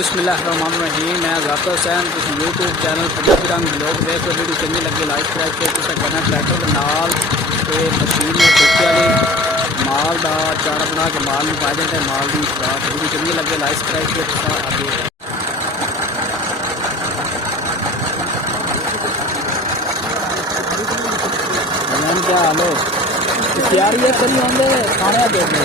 बिस्मिल्लाहिर्रहमानिर्रहीम। मैं ज़ाफ़र हुसैन तुम यूट्यूब चैनल पंजाबीरंग ब्लॉग देख रहे। वीडियो चंगी लगे लाइक शेयर शेयर तुसें करना। ट्रैक्टर के नाल ते मशीन में टोके वाली माल का चारा बना के माल में पाया जाता है। माल की खुराक वीडियो चंगी लगे लाइक शेयर शेयर तुसें आगे क्या हाल हो तैयारी है करी होंगे खाने देखने